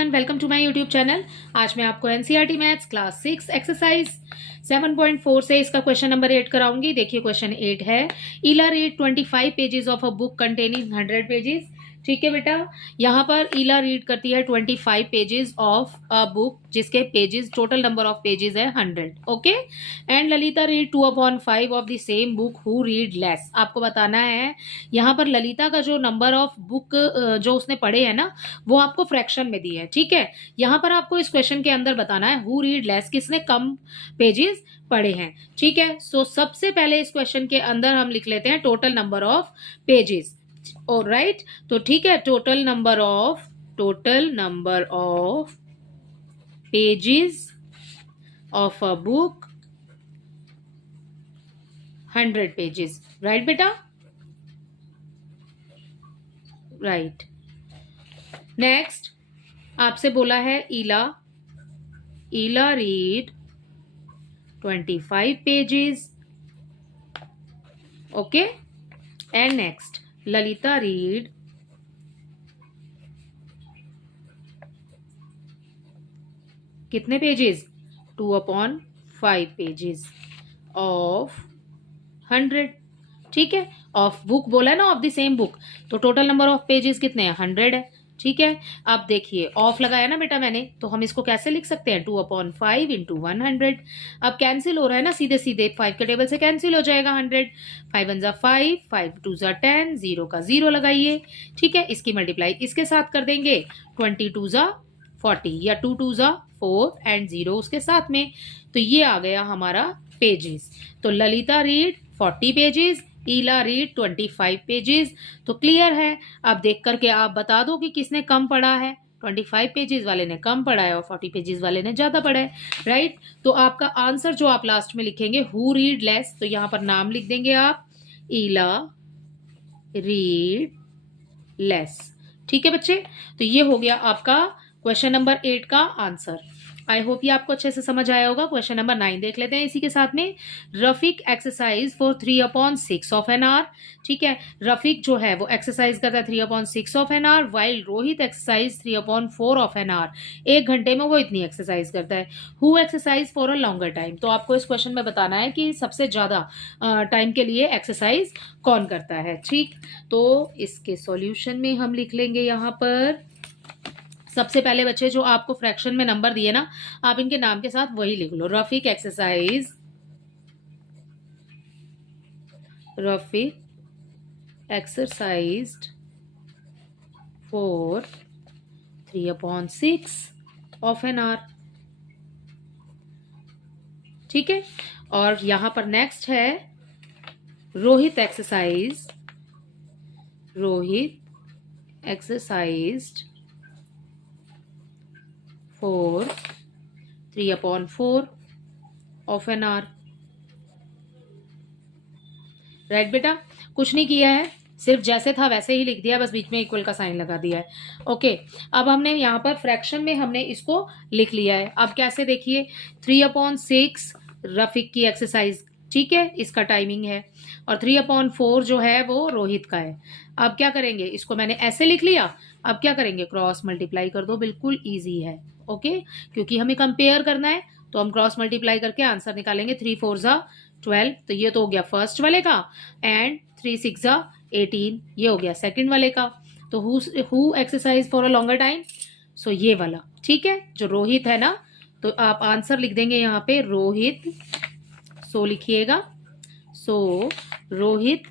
Everyone, welcome to my YouTube channel. आज मैं आपको एनसीईआरटी मैथ्स क्लास 6 एक्सरसाइज 7.4 से इसका क्वेश्चन नंबर 8 कराऊंगी। देखिए क्वेश्चन 8 है, Ila read 25 pages of a book containing 100 pages. ठीक है बेटा, यहाँ पर ईला रीड करती है 25 पेजेस ऑफ अ बुक जिसके pages total number of pages है 100। Okay, and Lalita read 2/5 of the same book, who read less. आपको बताना है यहाँ पर ललिता का जो नंबर ऑफ बुक जो उसने पढ़े है ना, वो आपको फ्रैक्शन में दी है। ठीक है, यहाँ पर आपको इस क्वेश्चन के अंदर बताना है हु रीड लेस, किसने कम पेजेस पढ़े हैं। ठीक है, सो सबसे पहले इस क्वेश्चन के अंदर हम लिख लेते हैं total number of pages. Right, तो ठीक है, total number of pages of a book 100 pages. Right बेटा, राइट। नेक्स्ट आपसे बोला है Ila read 25 pages. Okay, and next Lalita read कितने पेजेस? 2/5 pages of 100। ठीक है, ऑफ बुक बोला है ना, ऑफ द सेम बुक, तो टोटल नंबर ऑफ पेजेस कितने हैं? 100 है। ठीक है, अब देखिए ऑफ लगाया ना बेटा मैंने, तो हम इसको कैसे लिख सकते हैं? 2/5 इंटू 100। अब कैंसिल हो रहा है ना, सीधे सीधे 5 के टेबल से कैंसिल हो जाएगा 100। 5 1 जा 5, 5 2 जा 10, 0 का 0 लगाइए। ठीक है, इसकी मल्टीप्लाई इसके साथ कर देंगे, 22 जा 40 या 2 2 जा 4 एंड 0 उसके साथ में, तो ये आ गया हमारा पेजेस। तो ललिता रीड 40 पेजेस, ईला रीड 25 पेजेस। तो क्लियर है। अब देख करके आप बता दो कि किसने कम पढ़ा है। 25 पेजेस वाले ने कम पढ़ा है और 40 पेजेस वाले ने ज्यादा पढ़ा है। राइट, तो आपका आंसर जो आप लास्ट में लिखेंगे हु रीड लेस, तो यहां पर नाम लिख देंगे आप, ईला रीड लेस। ठीक है बच्चे, तो ये हो गया आपका क्वेश्चन नंबर 8 का आंसर। आई होप ये आपको अच्छे से समझ आया होगा। क्वेश्चन नंबर 9 देख लेते हैं इसी के साथ में। Rafiq exercise for 3/6 of an hour. ठीक है, रफीक जो है वो एक्सरसाइज करता है 3/6 of an our, while Rohit exercise 3/4 of an our. 1 घंटे में वो इतनी एक्सरसाइज करता है। Who exercise for a longer time, तो आपको इस क्वेश्चन में बताना है कि सबसे ज्यादा टाइम के लिए एक्सरसाइज कौन करता है। ठीक, तो इसके सॉल्यूशन में हम लिख लेंगे यहाँ पर सबसे पहले बच्चे जो आपको फ्रैक्शन में नंबर दिए ना, आप इनके नाम के साथ वही लिख लो। Rafiq exercise for 3/6 of an hour. ठीक है, और यहां पर नेक्स्ट है Rohit exercise for 3/4 of an hour. Right बेटा, कुछ नहीं किया है, सिर्फ जैसे था वैसे ही लिख दिया, बस बीच में इक्वल का साइन लगा दिया है। ओके, अब हमने यहाँ पर फ्रैक्शन में हमने इसको लिख लिया है। अब कैसे देखिए, 3/6 रफीक की एक्सरसाइज, ठीक है, इसका टाइमिंग है, और 3/4 जो है वो रोहित का है। अब क्या करेंगे, इसको मैंने ऐसे लिख लिया, अब क्या करेंगे, क्रॉस मल्टीप्लाई कर दो, बिल्कुल ईजी है। ओके, क्योंकि हमें कंपेयर करना है तो हम क्रॉस मल्टीप्लाई करके आंसर निकालेंगे। 3 4 जा 12, तो ये तो हो गया फर्स्ट वाले का, एंड 3 6 जा 18, ये हो गया सेकंड वाले का। तो who exercise for a longer time, so ये वाला। ठीक है, जो रोहित है ना, तो आप आंसर लिख देंगे यहाँ पे रोहित, सो लिखिएगा, सो रोहित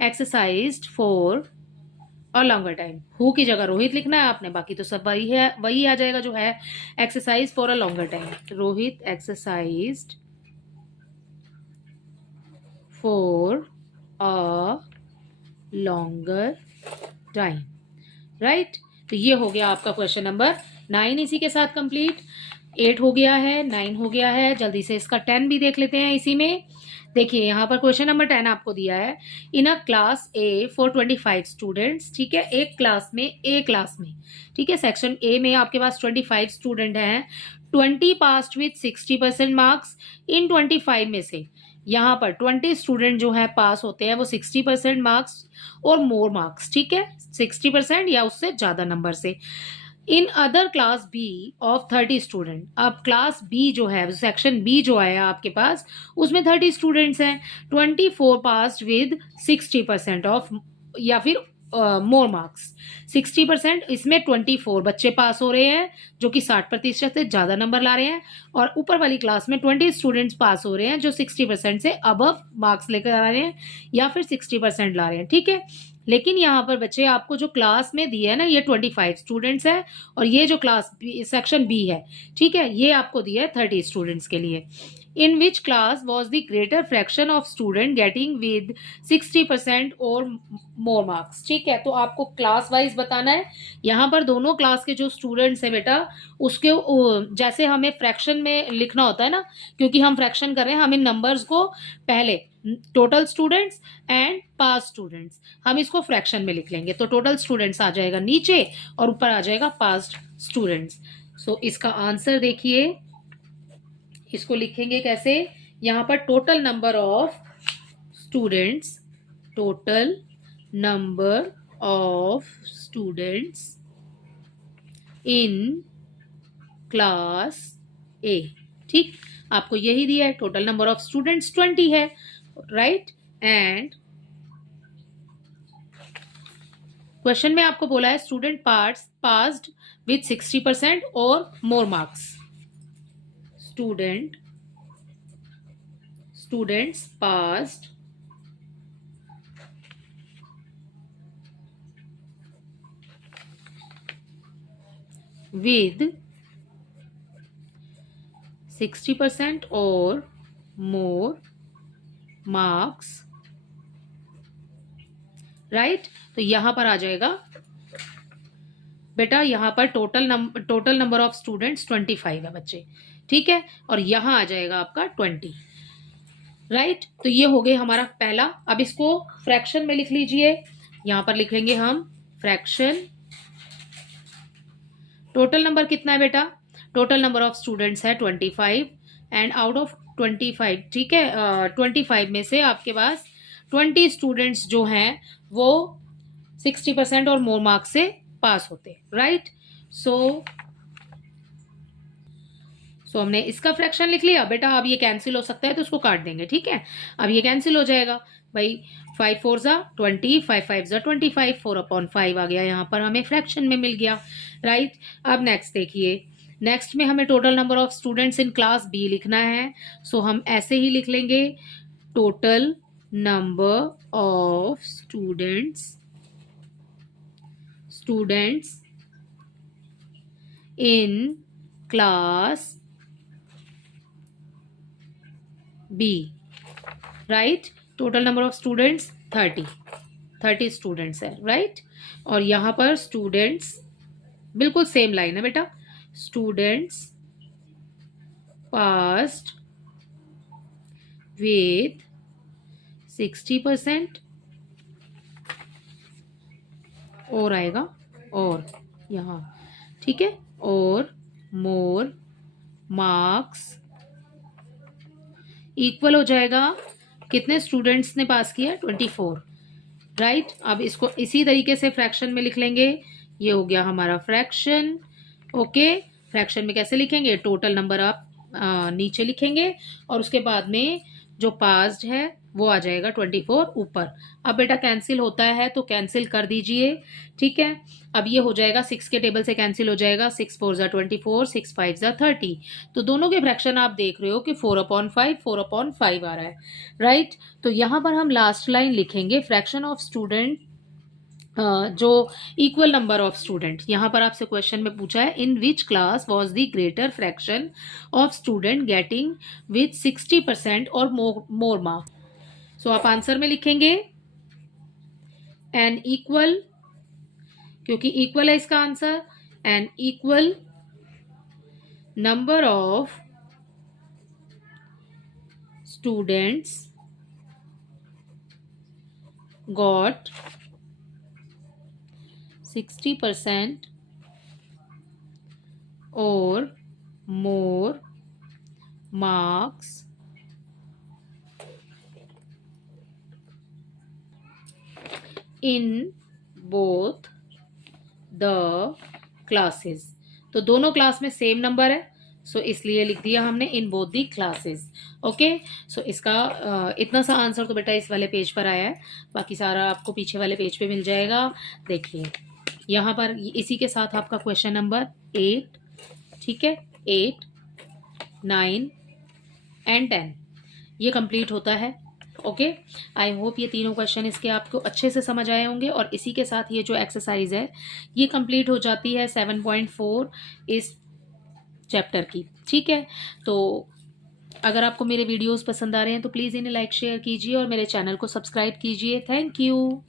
एक्सरसाइज्ड फॉर और लॉन्गर टाइम। हु की जगह रोहित लिखना है आपने, बाकी तो सब वही है, वही आ जाएगा जो है exercise for a longer time. Rohit exercised for a longer time. Right, तो ये हो गया आपका क्वेश्चन नंबर 9 इसी के साथ कंप्लीट। 8 हो गया है, 9 हो गया है, जल्दी से इसका 10 भी देख लेते हैं इसी में। देखिए यहाँ पर क्वेश्चन नंबर 10 आपको दिया है, in a class A for 25 students. ठीक है, एक क्लास में, ठीक है, सेक्शन ए में आपके पास 25 स्टूडेंट हैं। 20 पास्ड विथ 60% मार्क्स। इन 25 में से यहाँ पर 20 स्टूडेंट जो है पास होते हैं वो 60% मार्क्स और मोर मार्क्स, ठीक है, 60% या उससे ज्यादा नंबर से। In other class B of 30 student. अब क्लास बी जो है, सेक्शन बी जो आया आपके पास, उसमें 30 स्टूडेंट्स हैं। 24 पास विद 60% ऑफ, या फिर मोर मार्क्स। 60%, इसमें 24 बच्चे पास हो रहे हैं जो कि 60% से ज़्यादा नंबर ला रहे हैं, और ऊपर वाली क्लास में 20 स्टूडेंट्स पास हो रहे हैं जो 60% से अबव मार्क्स लेकर आ रहे हैं या फिर 60% ला रहे हैं। ठीक है, लेकिन यहाँ पर बच्चे आपको जो क्लास में दिया है ना, ये 25 स्टूडेंट्स है, और ये जो क्लास सेक्शन बी है, ठीक है, ये आपको दिया है 30 स्टूडेंट्स के लिए। In which class was the greater fraction of student getting with 60% or more marks. ठीक है, तो आपको क्लास वाइज बताना है। यहाँ पर दोनों क्लास के जो स्टूडेंट्स हैं बेटा, उसके जैसे हमें फ्रैक्शन में लिखना होता है ना, क्योंकि हम फ्रैक्शन कर रहे हैं, हम इन नंबर्स को पहले total students and pass students, हम इसको फ्रैक्शन में लिख लेंगे। तो टोटल स्टूडेंट्स आ जाएगा नीचे और ऊपर आ जाएगा पास्ट स्टूडेंट्स। सो इसका आंसर देखिए, इसको लिखेंगे कैसे। यहां पर total number of students, total number of students in class ए। ठीक, आपको यही दिया है, टोटल नंबर ऑफ स्टूडेंट्स 20 है, राइट। एंड क्वेश्चन में आपको बोला है student passed with 60% or more marks. Students passed with 60% or more marks, right. तो यहां पर आ जाएगा बेटा, यहां पर टोटल नंबर ऑफ स्टूडेंट्स 25 है बच्चे, ठीक है, और यहां आ जाएगा आपका 20, राइट। तो ये हो गए हमारा पहला। अब इसको फ्रैक्शन में लिख लीजिए। यहां पर लिखेंगे हम फ्रैक्शन। टोटल नंबर कितना है बेटा, टोटल नंबर ऑफ स्टूडेंट्स है 25, एंड आउट ऑफ 25, ठीक है, 25 में से आपके पास 20 स्टूडेंट्स जो हैं वो 60% और मोर मार्क्स से पास होते हैं, राइट। सो हमने इसका फ्रैक्शन लिख लिया बेटा। अब ये कैंसिल हो सकता है तो उसको काट देंगे, ठीक है। अब ये कैंसिल हो जाएगा भाई, 5 4 ज़ा 20, 5 5 ज़ा 25, 4/5 आ गया, यहाँ पर हमें फ्रैक्शन में मिल गया, राइट। अब नेक्स्ट देखिए, नेक्स्ट में हमें total number of students in class B लिखना है। सो हम ऐसे ही लिख लेंगे, total number of students in class B, right. Total number of students 30 students है, राइट। और यहां पर स्टूडेंट्स बिल्कुल सेम लाइन है बेटा, स्टूडेंट्स पास्ड विथ 60% और आएगा, और यहां, ठीक है, और मोर मार्क्स इक्वल हो जाएगा, कितने स्टूडेंट्स ने पास किया, 24, राइट। अब इसको इसी तरीके से फ्रैक्शन में लिख लेंगे। ये हो गया हमारा फ्रैक्शन, ओके। फ्रैक्शन में कैसे लिखेंगे, टोटल नंबर आप नीचे लिखेंगे, और उसके बाद में जो पास्ड है वो आ जाएगा 24 ऊपर। अब बेटा कैंसिल होता है तो कैंसिल कर दीजिए, ठीक है। अब ये हो जाएगा 6 के टेबल से कैंसिल हो जाएगा, 6 4 ज़ा 24, 6 5 ज़ा 30। तो दोनों के फ्रैक्शन आप देख रहे हो कि 4/5 4/5 आ रहा है, राइट। तो यहाँ पर हम लास्ट लाइन लिखेंगे, फ्रैक्शन ऑफ स्टूडेंट जो इक्वल नंबर ऑफ स्टूडेंट। यहां पर आपसे क्वेश्चन में पूछा है, in which class was the greater fraction of student getting with 60% or more marks. सो आप आंसर में लिखेंगे एन इक्वल, क्योंकि इक्वल है इसका answer, N equal number of students got 60% or more marks in both the classes. तो दोनों class में same number है, सो इसलिए लिख दिया हमने in both the classes. Okay, so इसका इतना सा आंसर तो बेटा इस वाले पेज पर आया है, बाकी सारा आपको पीछे वाले पेज पे मिल जाएगा। देखिए यहाँ पर इसी के साथ आपका क्वेश्चन नंबर 8, ठीक है, 8, 9 एंड 10 ये कंप्लीट होता है। ओके, आई होप ये तीनों क्वेश्चन इसके आपको अच्छे से समझ आए होंगे, और इसी के साथ ये जो एक्सरसाइज है ये कंप्लीट हो जाती है 7.4 इस चैप्टर की। ठीक है, तो अगर आपको मेरे वीडियोस पसंद आ रहे हैं तो प्लीज़ इन्हें लाइक शेयर कीजिए और मेरे चैनल को सब्सक्राइब कीजिए। Thank you.